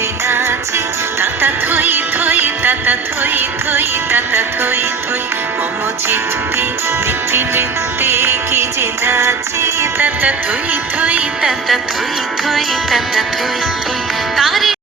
যে নাচে তাতা থই থই তাতা থই থই তাতা থই থই মম চিত্তে নৃত্যে নৃত্যে কি যে নাচে তাতা থই থই তাতা থই থই তাতা থই থই তারে